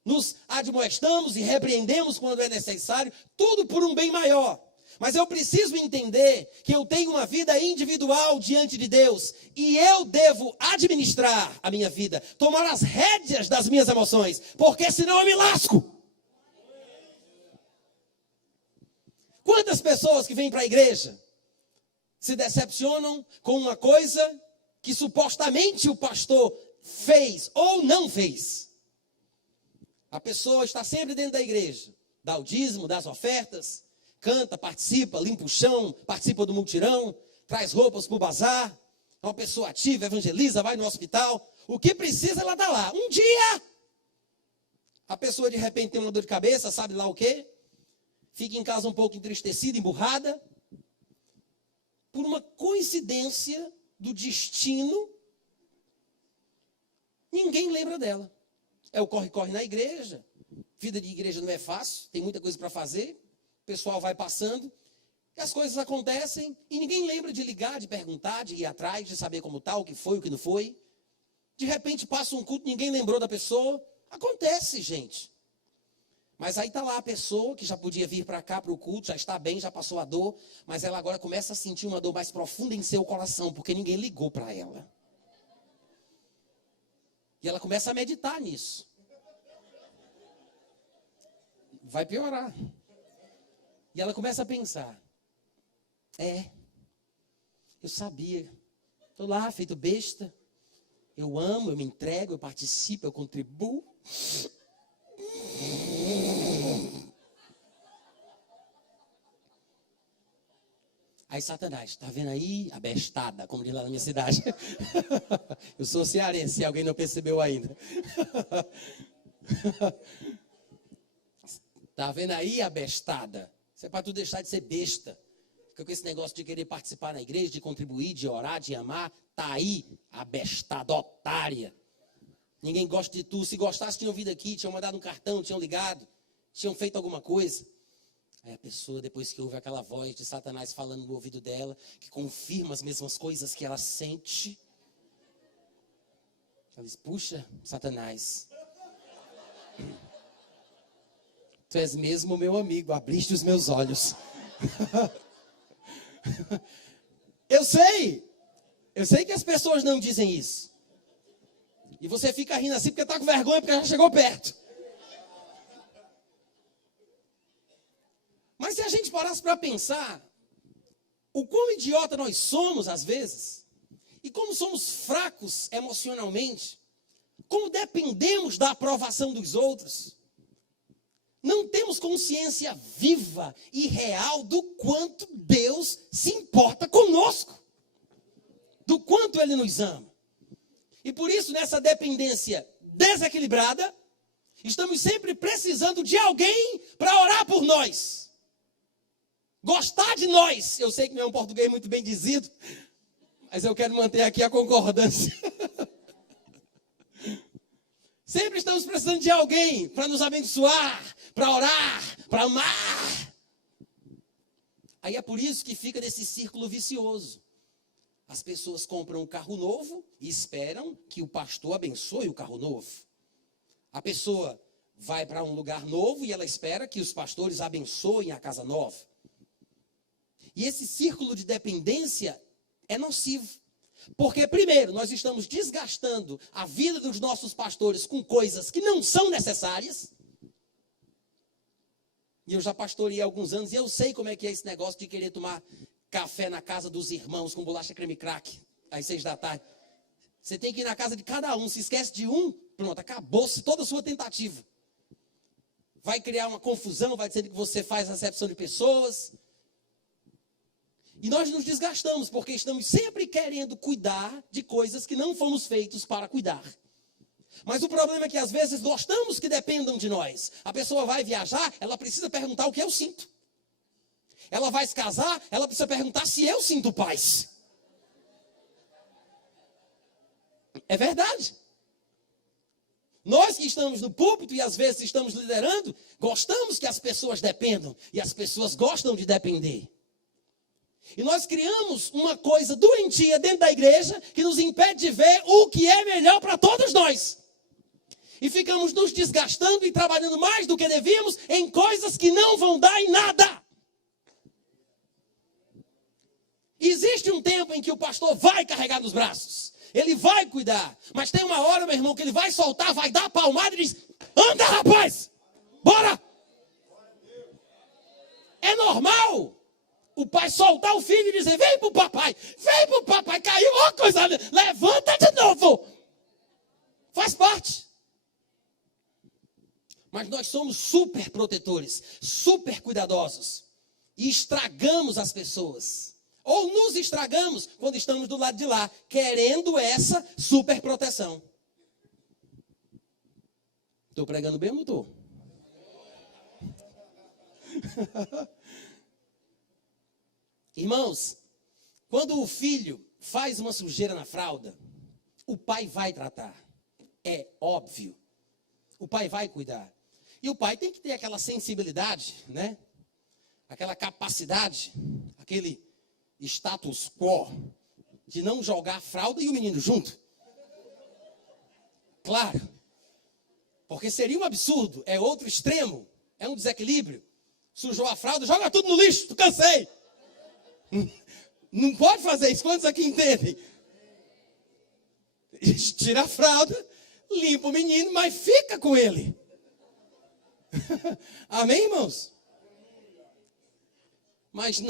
nos admoestamos e repreendemos quando é necessário, tudo por um bem maior. Mas eu preciso entender que eu tenho uma vida individual diante de Deus e eu devo administrar a minha vida, tomar as rédeas das minhas emoções, porque senão eu me lasco. Quantas pessoas que vêm para a igreja se decepcionam com uma coisa que supostamente o pastor fez ou não fez? A pessoa está sempre dentro da igreja, dá o dízimo, dá as ofertas, canta, participa, limpa o chão, participa do mutirão, traz roupas para o bazar, é uma pessoa ativa, evangeliza, vai no hospital. O que precisa, ela está lá. Um dia, a pessoa de repente tem uma dor de cabeça, sabe lá o quê? Fica em casa um pouco entristecida, emburrada, por uma coincidência do destino, ninguém lembra dela. É o corre-corre na igreja, vida de igreja não é fácil, tem muita coisa para fazer, o pessoal vai passando, e as coisas acontecem, e ninguém lembra de ligar, de perguntar, de ir atrás, de saber como está, o que foi, o que não foi. De repente passa um culto, ninguém lembrou da pessoa. Acontece, gente. Mas aí está lá a pessoa que já podia vir para cá, para o culto, já está bem, já passou a dor, mas ela agora começa a sentir uma dor mais profunda em seu coração, porque ninguém ligou para ela. E ela começa a meditar nisso. Vai piorar. E ela começa a pensar, eu sabia, estou lá feito besta, eu amo, eu me entrego, eu participo, eu contribuo. Aí Satanás, está vendo aí a bestada, como diz lá na minha cidade. Eu sou cearense, se alguém não percebeu ainda. Está vendo aí a bestada? Isso é para tu deixar de ser besta. Fica com esse negócio de querer participar na igreja, de contribuir, de orar, de amar. Está aí a bestada otária. Ninguém gosta de tu. Se gostasse, tinham vindo aqui, tinham mandado um cartão, tinham ligado, tinham feito alguma coisa. Aí a pessoa, depois que ouve aquela voz de Satanás falando no ouvido dela, que confirma as mesmas coisas que ela sente, ela diz, puxa, Satanás, tu és mesmo meu amigo, abriste os meus olhos. Eu sei que as pessoas não dizem isso. E você fica rindo assim porque está com vergonha, porque já chegou perto. Mas se a gente parasse para pensar, o quão idiota nós somos às vezes, e como somos fracos emocionalmente, como dependemos da aprovação dos outros, não temos consciência viva e real do quanto Deus se importa conosco, do quanto Ele nos ama. E por isso, nessa dependência desequilibrada, estamos sempre precisando de alguém para orar por nós. Gostar de nós. Eu sei que não é um português muito bem dizido, mas eu quero manter aqui a concordância. Sempre estamos precisando de alguém para nos abençoar, para orar, para amar. Aí é por isso que fica nesse círculo vicioso. As pessoas compram um carro novo e esperam que o pastor abençoe o carro novo. A pessoa vai para um lugar novo e ela espera que os pastores abençoem a casa nova. E esse círculo de dependência é nocivo. Porque, primeiro, nós estamos desgastando a vida dos nossos pastores com coisas que não são necessárias. E eu já pastoreei há alguns anos e eu sei como é que é esse negócio de querer tomar café na casa dos irmãos com bolacha creme crack, às 6 da tarde. Você tem que ir na casa de cada um. Se esquece de um, pronto, acabou-se toda a sua tentativa. Vai criar uma confusão, vai dizer que você faz recepção de pessoas. E nós nos desgastamos, porque estamos sempre querendo cuidar de coisas que não fomos feitos para cuidar. Mas o problema é que às vezes gostamos que dependam de nós. A pessoa vai viajar, ela precisa perguntar o que eu sinto. Ela vai se casar, ela precisa perguntar se eu sinto paz. É verdade. Nós que estamos no púlpito e às vezes estamos liderando, gostamos que as pessoas dependam. E as pessoas gostam de depender. E nós criamos uma coisa doentia dentro da igreja que nos impede de ver o que é melhor para todos nós. E ficamos nos desgastando e trabalhando mais do que devíamos em coisas que não vão dar em nada. Existe um tempo em que o pastor vai carregar nos braços. Ele vai cuidar. Mas tem uma hora, meu irmão, que ele vai soltar, vai dar a palmada e diz, anda, rapaz, bora. É normal o pai soltar o filho e dizer, vem pro papai, caiu, ó coisa, levanta de novo. Faz parte. Mas nós somos super protetores, super cuidadosos. E estragamos as pessoas. Ou nos estragamos quando estamos do lado de lá, querendo essa super proteção. Estou pregando bem ou não estou? Irmãos, quando o filho faz uma sujeira na fralda, o pai vai tratar. É óbvio. O pai vai cuidar. E o pai tem que ter aquela sensibilidade, né? Aquela capacidade, aquele status quo de não jogar a fralda e o menino junto. Claro. Porque seria um absurdo, é outro extremo, é um desequilíbrio. Sujou a fralda, joga tudo no lixo, cansei. Não pode fazer isso, quantos aqui entendem? Tira a fralda, limpa o menino, mas fica com ele. Amém, irmãos? Mas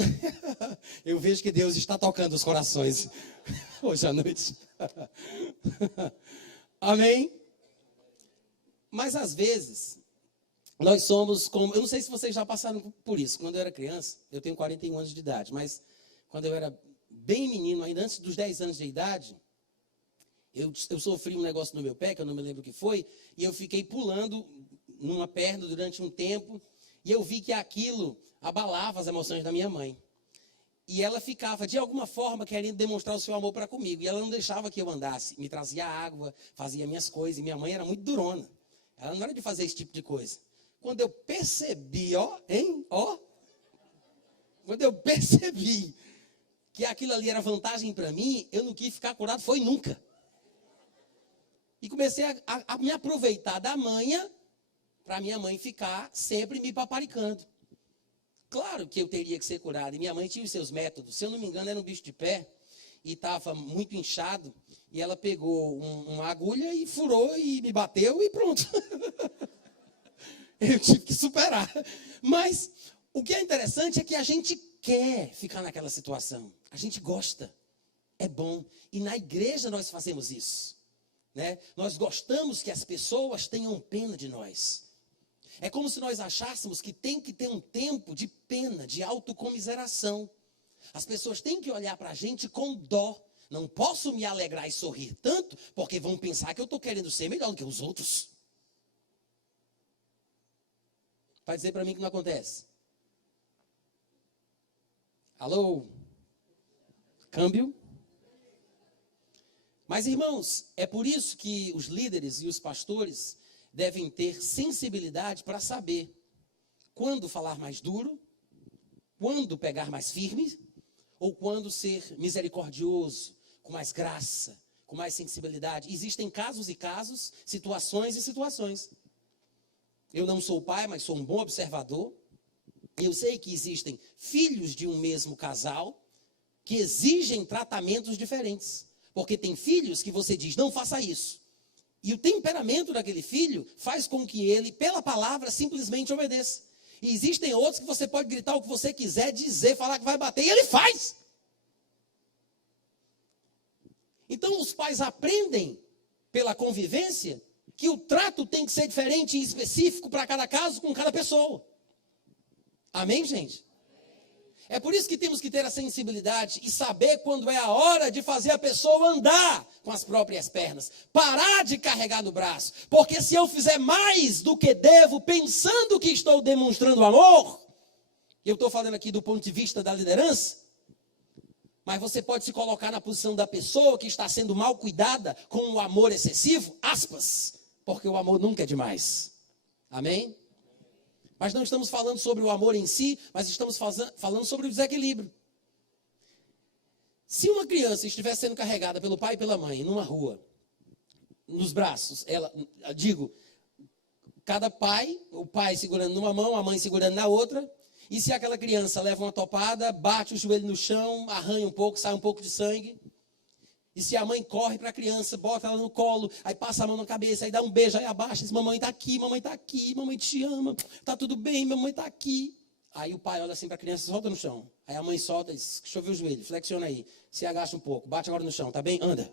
eu vejo que Deus está tocando os corações hoje à noite. Amém? Mas às vezes, nós somos como... Eu não sei se vocês já passaram por isso. Quando eu era criança, eu tenho 41 anos de idade, mas quando eu era bem menino, ainda antes dos 10 anos de idade, eu sofri um negócio no meu pé, que eu não me lembro o que foi, e eu fiquei pulando numa perna durante um tempo, e eu vi que aquilo abalava as emoções da minha mãe. E ela ficava, de alguma forma, querendo demonstrar o seu amor para comigo. E ela não deixava que eu andasse. Me trazia água, fazia minhas coisas. E minha mãe era muito durona. Ela não era de fazer esse tipo de coisa. Quando eu percebi, quando eu percebi que aquilo ali era vantagem para mim, eu não quis ficar curado, foi nunca. E comecei a me aproveitar da manha, para minha mãe ficar sempre me paparicando. Claro que eu teria que ser curado. E minha mãe tinha os seus métodos. Se eu não me engano, era um bicho de pé. E estava muito inchado. E ela pegou uma agulha e furou e me bateu e pronto. Eu tive que superar. Mas o que é interessante é que a gente quer ficar naquela situação. A gente gosta. É bom. E na igreja nós fazemos isso. Né? Nós gostamos que as pessoas tenham pena de nós. É como se nós achássemos que tem que ter um tempo de pena, de autocomiseração. As pessoas têm que olhar para a gente com dó. Não posso me alegrar e sorrir tanto, porque vão pensar que eu estou querendo ser melhor do que os outros. Vai dizer para mim que não acontece. Alô? Câmbio? Mas, irmãos, é por isso que os líderes e os pastores devem ter sensibilidade para saber quando falar mais duro, quando pegar mais firme, ou quando ser misericordioso, com mais graça, com mais sensibilidade. Existem casos e casos, situações e situações. Eu não sou pai, mas sou um bom observador. Eu sei que existem filhos de um mesmo casal que exigem tratamentos diferentes. Porque tem filhos que você diz, não faça isso. E o temperamento daquele filho faz com que ele, pela palavra, simplesmente obedeça. E existem outros que você pode gritar o que você quiser, dizer, falar que vai bater, e ele faz. Então os pais aprendem, pela convivência, que o trato tem que ser diferente e específico para cada caso, com cada pessoa. Amém, gente? É por isso que temos que ter a sensibilidade e saber quando é a hora de fazer a pessoa andar com as próprias pernas. Parar de carregar no braço. Porque se eu fizer mais do que devo, pensando que estou demonstrando amor, eu estou falando aqui do ponto de vista da liderança, mas você pode se colocar na posição da pessoa que está sendo mal cuidada com o amor excessivo, aspas, porque o amor nunca é demais. Amém? Mas não estamos falando sobre o amor em si, mas estamos falando sobre o desequilíbrio. Se uma criança estiver sendo carregada pelo pai e pela mãe numa rua, nos braços, cada pai, o pai segurando numa mão, a mãe segurando na outra, e se aquela criança leva uma topada, bate o joelho no chão, arranha um pouco, sai um pouco de sangue, e se a mãe corre para a criança, bota ela no colo, aí passa a mão na cabeça, aí dá um beijo, aí abaixa, diz, mamãe está aqui, mamãe te ama, está tudo bem, mamãe está aqui. Aí o pai olha assim para a criança e solta no chão. Aí a mãe solta e diz, deixa eu ver o joelho, flexiona aí, se agacha um pouco, bate agora no chão, tá bem? Anda.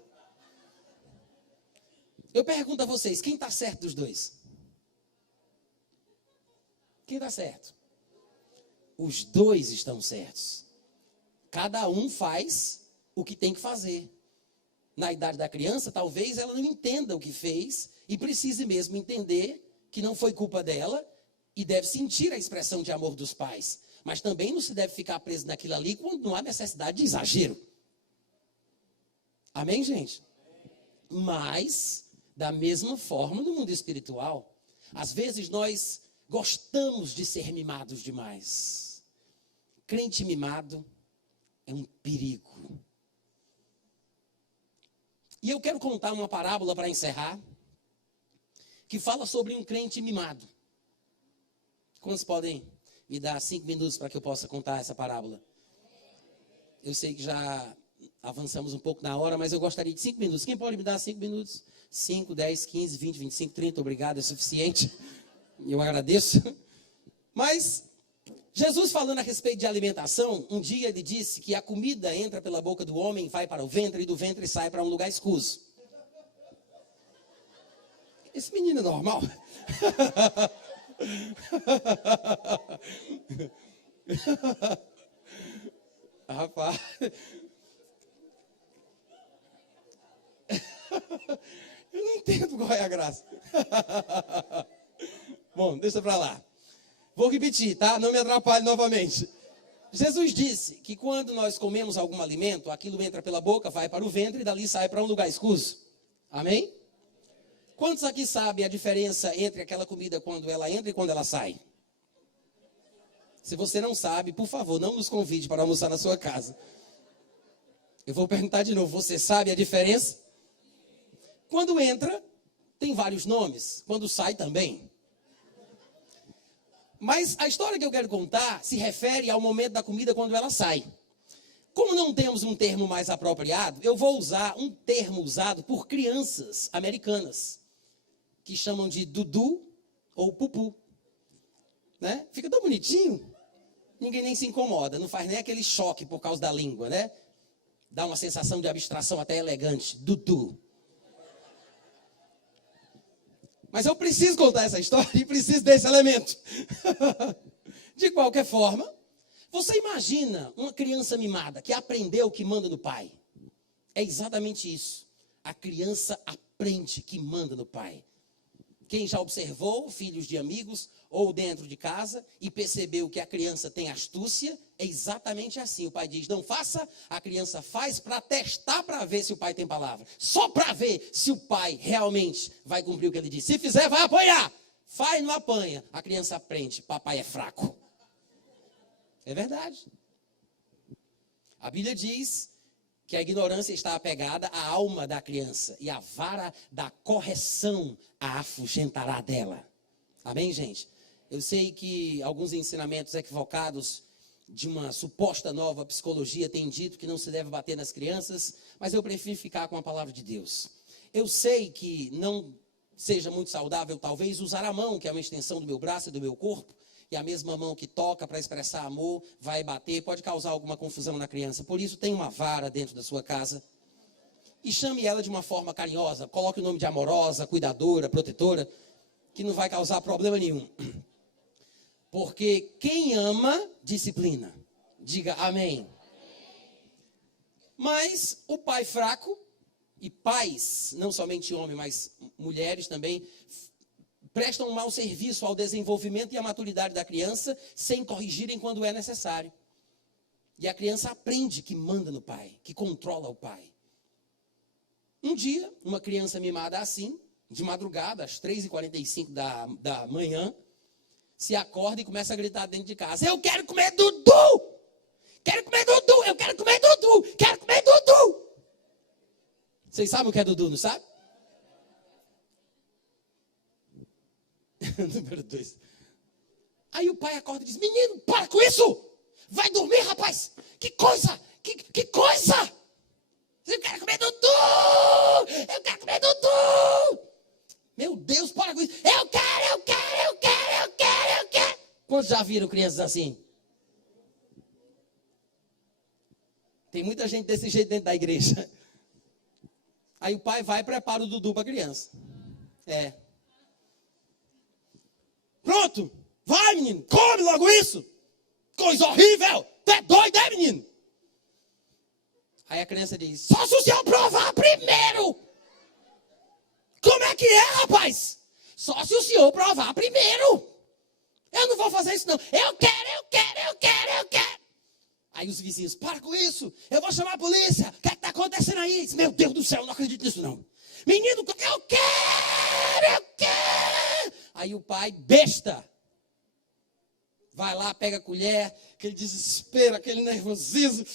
Eu pergunto a vocês, quem está certo dos dois? Quem está certo? Os dois estão certos. Cada um faz o que tem que fazer. Na idade da criança, talvez ela não entenda o que fez e precise mesmo entender que não foi culpa dela e deve sentir a expressão de amor dos pais. Mas também não se deve ficar preso naquilo ali quando não há necessidade de exagero. Amém, gente? Mas, da mesma forma, no mundo espiritual, às vezes nós gostamos de ser mimados demais. Crente mimado é um perigo. E eu quero contar uma parábola para encerrar. que fala sobre um crente mimado. Quantos podem me dar 5 minutos para que eu possa contar essa parábola? Eu sei que já avançamos um pouco na hora, mas eu gostaria de 5 minutos. Quem pode me dar 5 minutos? 5, 10, 15, 20, 25, 30, obrigado, é suficiente. Eu agradeço. Mas Jesus, falando a respeito de alimentação, um dia ele disse que a comida entra pela boca do homem, vai para o ventre, e do ventre sai para um lugar escuso. Esse menino é normal? Rapaz. Eu não entendo qual é a graça. Bom, deixa pra lá. Vou repetir, tá? Não me atrapalhe novamente. Jesus disse que quando nós comemos algum alimento, aquilo entra pela boca, vai para o ventre e dali sai para um lugar escuso. Amém? Quantos aqui sabem a diferença entre aquela comida quando ela entra e quando ela sai? Se você não sabe, por favor, não nos convide para almoçar na sua casa. Eu vou perguntar de novo, você sabe a diferença? Quando entra, tem vários nomes. Quando sai, também. Mas a história que eu quero contar se refere ao momento da comida quando ela sai. Como não temos um termo mais apropriado, eu vou usar um termo usado por crianças americanas, que chamam de dudu ou pupu. Né? Fica tão bonitinho, ninguém nem se incomoda, não faz nem aquele choque por causa da língua, né? Dá uma sensação de abstração até elegante, dudu. Mas eu preciso contar essa história e preciso desse elemento. De qualquer forma, você imagina uma criança mimada que aprendeu que manda no pai. É exatamente isso. A criança aprende que manda no pai. Quem já observou filhos de amigos ou dentro de casa e percebeu que a criança tem astúcia, é exatamente assim. O pai diz, não faça, a criança faz para testar, para ver se o pai tem palavra. Só para ver se o pai realmente vai cumprir o que ele diz. Se fizer, vai apanhar. Faz, não apanha. A criança aprende, papai é fraco. É verdade. A Bíblia diz que a ignorância está apegada à alma da criança e a vara da correção a afugentará dela. Amém, gente? Eu sei que alguns ensinamentos equivocados de uma suposta nova psicologia têm dito que não se deve bater nas crianças, mas eu prefiro ficar com a palavra de Deus. Eu sei que não seja muito saudável, talvez, usar a mão, que é uma extensão do meu braço e do meu corpo, e a mesma mão que toca para expressar amor, vai bater, pode causar alguma confusão na criança. Por isso, tenha uma vara dentro da sua casa e chame ela de uma forma carinhosa. Coloque o nome de amorosa, cuidadora, protetora, que não vai causar problema nenhum. Porque quem ama, disciplina. Diga amém. Mas o pai fraco, e pais, não somente homens, mas mulheres também, prestam um mau serviço ao desenvolvimento e à maturidade da criança, sem corrigirem quando é necessário. E a criança aprende que manda no pai, que controla o pai. Um dia, uma criança mimada assim, de madrugada, às 3h45 da manhã, se acorda e começa a gritar dentro de casa, eu quero comer Dudu! Quero comer Dudu! Eu quero comer Dudu! Quero comer Dudu! Vocês sabem o que é Dudu, não sabe? Número 2. Aí o pai acorda e diz, menino, para com isso! Vai dormir, rapaz! Que coisa! Que coisa! Eu quero comer Dudu! Eu quero comer Dudu! Meu Deus, para com isso! Eu quero! Quantos já viram crianças assim? Tem muita gente desse jeito dentro da igreja. Aí o pai vai e prepara o Dudu para a criança. Pronto! Vai, menino! Come logo isso! Coisa horrível! Tu é doido, é, menino? Aí a criança diz, só se o senhor provar primeiro! Como é que é, rapaz? Só se o senhor provar primeiro! Eu não vou fazer isso, não. Eu quero! Aí os vizinhos, para com isso! Eu vou chamar a polícia! O que é que está acontecendo aí? Meu Deus do céu, eu não acredito nisso, não. Menino, eu quero! Aí o pai, besta, vai lá, pega a colher, aquele desespero, aquele nervosismo.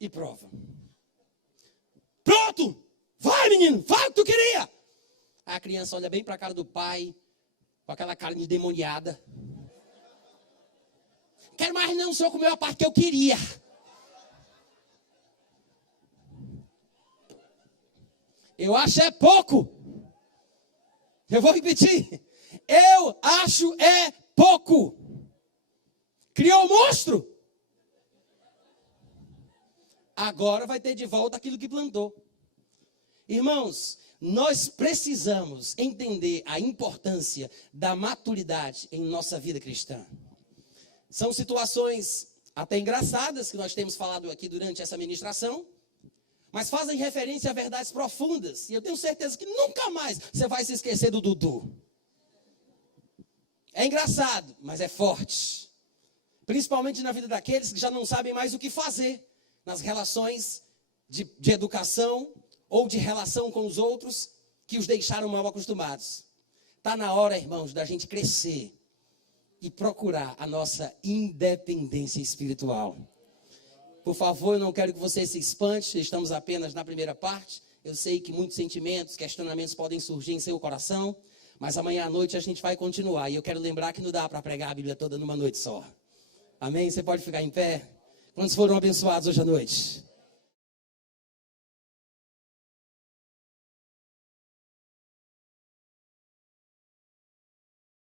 E prova. Pronto! Vai, menino, fala o que tu queria. Aí a criança olha bem para a cara do pai, com aquela cara endemoniada. Quero mais não, o senhor comeu a parte que eu queria. Eu acho é pouco. Eu vou repetir. Eu acho é pouco. Criou um monstro. Agora vai ter de volta aquilo que plantou. Irmãos, nós precisamos entender a importância da maturidade em nossa vida cristã. São situações até engraçadas que nós temos falado aqui durante essa ministração, mas fazem referência a verdades profundas. E eu tenho certeza que nunca mais você vai se esquecer do Dudu. É engraçado, mas é forte. Principalmente na vida daqueles que já não sabem mais o que fazer nas relações de educação ou de relação com os outros que os deixaram mal acostumados. Está na hora, irmãos, da gente crescer e procurar a nossa independência espiritual. Por favor, eu não quero que você se espante, estamos apenas na primeira parte. Eu sei que muitos sentimentos, questionamentos podem surgir em seu coração, mas amanhã à noite a gente vai continuar. E eu quero lembrar que não dá para pregar a Bíblia toda numa noite só. Amém? Você pode ficar em pé? Quantos foram abençoados hoje à noite?